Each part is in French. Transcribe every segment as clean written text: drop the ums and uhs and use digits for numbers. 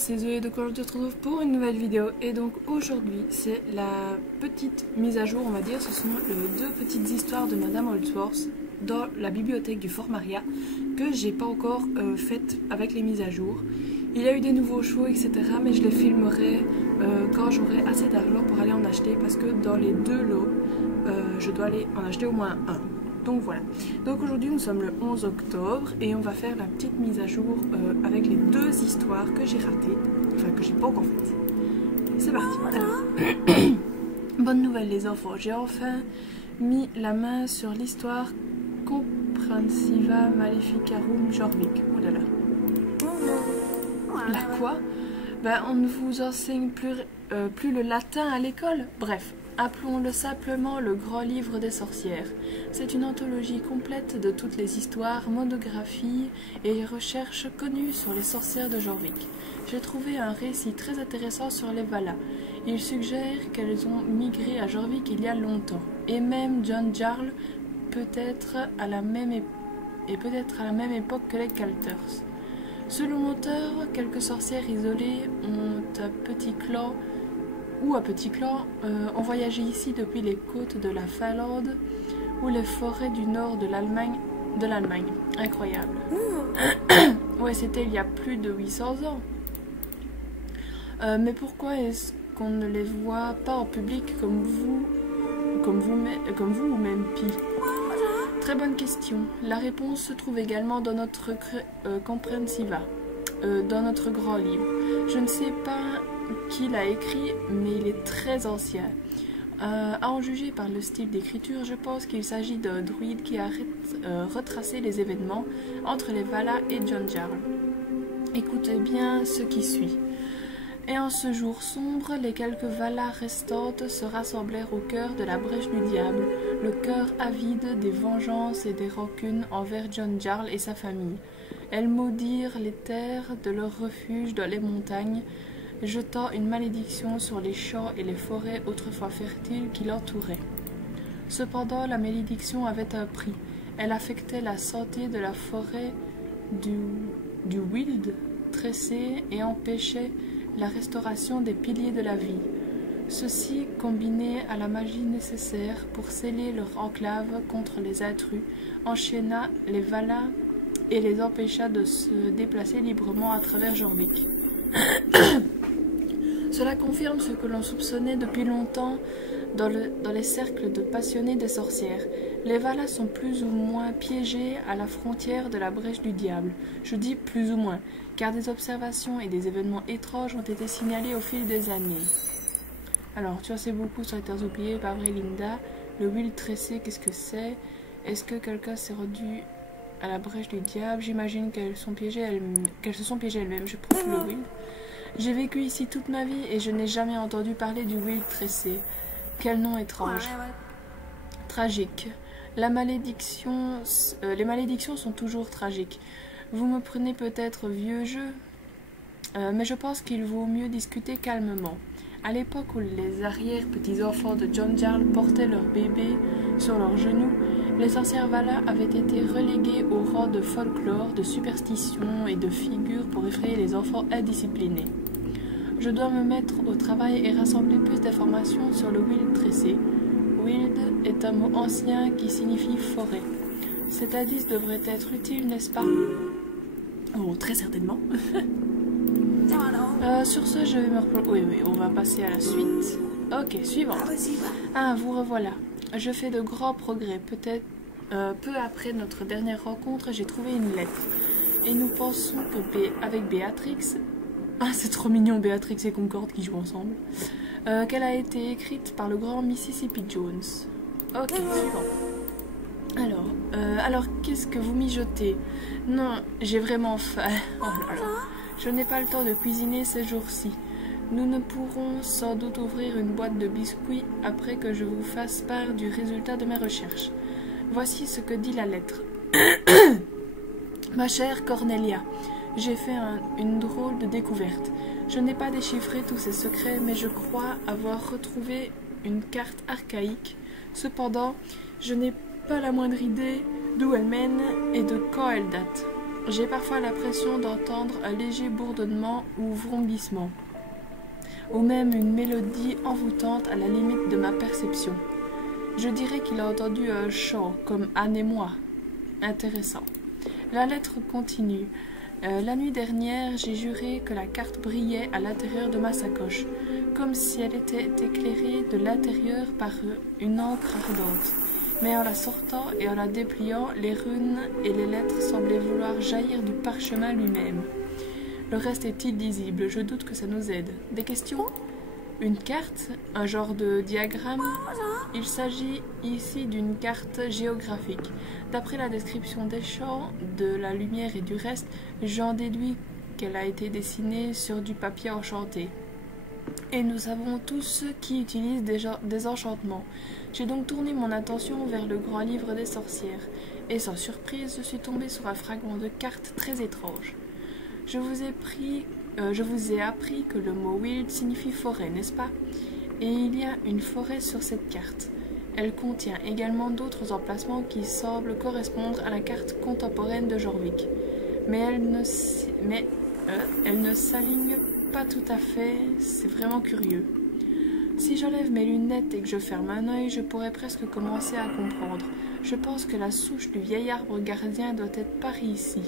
c'est Zoé, donc je te retrouve pour une nouvelle vidéo. Et donc aujourd'hui c'est la petite mise à jour, on va dire. Ce sont les deux petites histoires de Madame Holdsworth dans la bibliothèque du Fort Maria que j'ai pas encore faites avec les mises à jour. Il y a eu des nouveaux shows, etc. Mais je les filmerai quand j'aurai assez d'argent pour aller en acheter, parce que dans les deux lots je dois aller en acheter au moins un. Donc voilà, donc aujourd'hui nous sommes le 11 octobre et on va faire la petite mise à jour avec les deux histoires que j'ai ratées, enfin que j'ai pas encore faites. C'est parti. Alors, bonne nouvelle les enfants, j'ai enfin mis la main sur l'histoire Comprensiva Maleficarum Jorvik. Oh là là. La quoi? Ben, on ne vous enseigne plus le latin à l'école. Bref. Appelons-le simplement le Grand Livre des Sorcières. C'est une anthologie complète de toutes les histoires, monographies et recherches connues sur les sorcières de Jorvik. J'ai trouvé un récit très intéressant sur les Valas. Il suggère qu'elles ont migré à Jorvik il y a longtemps, et même John Jarl peut-être à la même époque que les Calters. Selon l'auteur, quelques sorcières isolées ont un petit clan ont voyagé ici depuis les côtes de la Finlande ou les forêts du nord de l'Allemagne. Incroyable. Ouais, c'était il y a plus de 800 ans. Mais pourquoi est-ce qu'on ne les voit pas en public comme vous ou même Pi? Très bonne question. La réponse se trouve également dans notre Comprensiva, dans notre grand livre. Je ne sais pas qui l'a écrit, mais il est très ancien. À en juger par le style d'écriture, je pense qu'il s'agit d'un druide qui a retracé les événements entre les Valas et John Jarl. Écoutez bien ce qui suit. Et en ce jour sombre, les quelques Valas restantes se rassemblèrent au cœur de la brèche du diable, le cœur avide des vengeances et des rancunes envers John Jarl et sa famille. Elles maudirent les terres de leur refuge dans les montagnes, jetant une malédiction sur les champs et les forêts autrefois fertiles qui l'entouraient. Cependant, la malédiction avait un prix. Elle affectait la santé de la forêt du Wild tressé et empêchait la restauration des piliers de la vie. Ceci, combiné à la magie nécessaire pour sceller leur enclave contre les intrus, enchaîna les Valas et les empêcha de se déplacer librement à travers Jorvik. Cela confirme ce que l'on soupçonnait depuis longtemps dans les cercles de passionnés des sorcières. Les Valas sont plus ou moins piégés à la frontière de la brèche du diable. Je dis plus ou moins, car des observations et des événements étranges ont été signalés au fil des années. Alors, tu en sais beaucoup sur les terres oubliées, pas vrai Linda? Le Wild tressé, qu'est-ce que c'est? Est-ce que quelqu'un s'est rendu à la brèche du diable? J'imagine qu'elles se sont piégées elles-mêmes. Je préfère le Wild. J'ai vécu ici toute ma vie et je n'ai jamais entendu parler du Wild tressé. Quel nom étrange. Tragique. Les malédictions sont toujours tragiques. Vous me prenez peut-être vieux jeu, mais je pense qu'il vaut mieux discuter calmement. À l'époque où les arrière-petits-enfants de John Jarl portaient leur bébé sur leurs genoux, les sorcières Valas avaient été reléguées au rang de folklore, de superstitions et de figures pour effrayer les enfants indisciplinés. Je dois me mettre au travail et rassembler plus d'informations sur le Wild tressé. Wild est un mot ancien qui signifie forêt. Cet indice devrait être utile, n'est-ce pas? Oh, très certainement. Sur ce, je vais me replonger. Oui, on va passer à la suite. Ok, suivant. Ah, vous revoilà. Je fais de grands progrès. Peut-être peu après notre dernière rencontre, j'ai trouvé une lettre. Et nous pensons que avec Béatrix... Ah, c'est trop mignon, Béatrix et Concorde qui jouent ensemble. Qu'elle a été écrite par le grand Mississippi Jones. Ok, suivant. Alors qu'est-ce que vous mijotez? Non, j'ai vraiment faim. Oh là là. Je n'ai pas le temps de cuisiner ces jours-ci. Nous ne pourrons sans doute ouvrir une boîte de biscuits après que je vous fasse part du résultat de mes recherches. Voici ce que dit la lettre. Ma chère Cornelia, j'ai fait une drôle de découverte. Je n'ai pas déchiffré tous ces secrets, mais je crois avoir retrouvé une carte archaïque. Cependant, je n'ai pas la moindre idée d'où elle mène et de quand elle date. J'ai parfois l'impression d'entendre un léger bourdonnement ou vrombissement, ou même une mélodie envoûtante à la limite de ma perception. Je dirais qu'il a entendu un chant, comme Anne et moi. Intéressant. La lettre continue. La nuit dernière, j'ai juré que la carte brillait à l'intérieur de ma sacoche, comme si elle était éclairée de l'intérieur par une encre ardente. Mais en la sortant et en la dépliant, les runes et les lettres semblaient vouloir jaillir du parchemin lui-même. Le reste est illisible, je doute que ça nous aide. Des questions? Une carte? Un genre de diagramme? Il s'agit ici d'une carte géographique. D'après la description des champs, de la lumière et du reste, j'en déduis qu'elle a été dessinée sur du papier enchanté. Et nous savons tous ceux qui utilisent des enchantements. J'ai donc tourné mon attention vers le grand livre des sorcières, et sans surprise, je suis tombée sur un fragment de carte très étrange. Je vous ai appris que le mot wild signifie forêt, n'est-ce pas? Et il y a une forêt sur cette carte. Elle contient également d'autres emplacements qui semblent correspondre à la carte contemporaine de Jorvik. Mais elle ne s'aligne pas tout à fait, c'est vraiment curieux. Si j'enlève mes lunettes et que je ferme un œil, je pourrais presque commencer à comprendre. Je pense que la souche du vieil arbre gardien doit être par ici.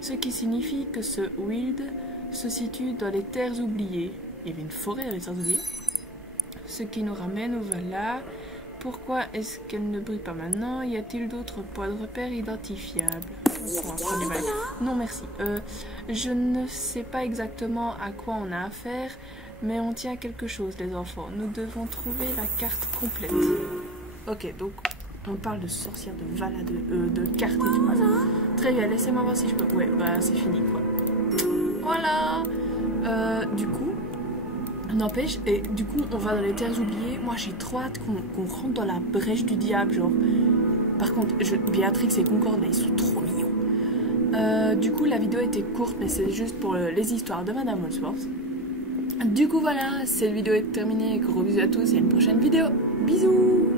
Ce qui signifie que ce wild se situe dans les terres oubliées. Il y avait une forêt dans les terres oubliées. Ce qui nous ramène au Vala. Pourquoi est-ce qu'elle ne brille pas maintenant? Y a-t-il d'autres points de repère identifiables? Non, merci. Je ne sais pas exactement à quoi on a affaire, mais on tient à quelque chose, les enfants. Nous devons trouver la carte complète. Ok, donc on parle de sorcière, de Vala, de carte et tout. Très bien, laissez-moi voir si je peux... Ouais, bah c'est fini, quoi. Voilà. Du coup... N'empêche, et du coup on va dans les terres oubliées. Moi j'ai trop hâte qu'on rentre dans la brèche du diable, genre. Par contre, Béatrix et Concorde, ils sont trop mignons. Du coup la vidéo était courte, mais c'est juste pour les histoires de Madame Holsworth. Du coup voilà, cette vidéo est terminée. Gros bisous à tous et à une prochaine vidéo. Bisous.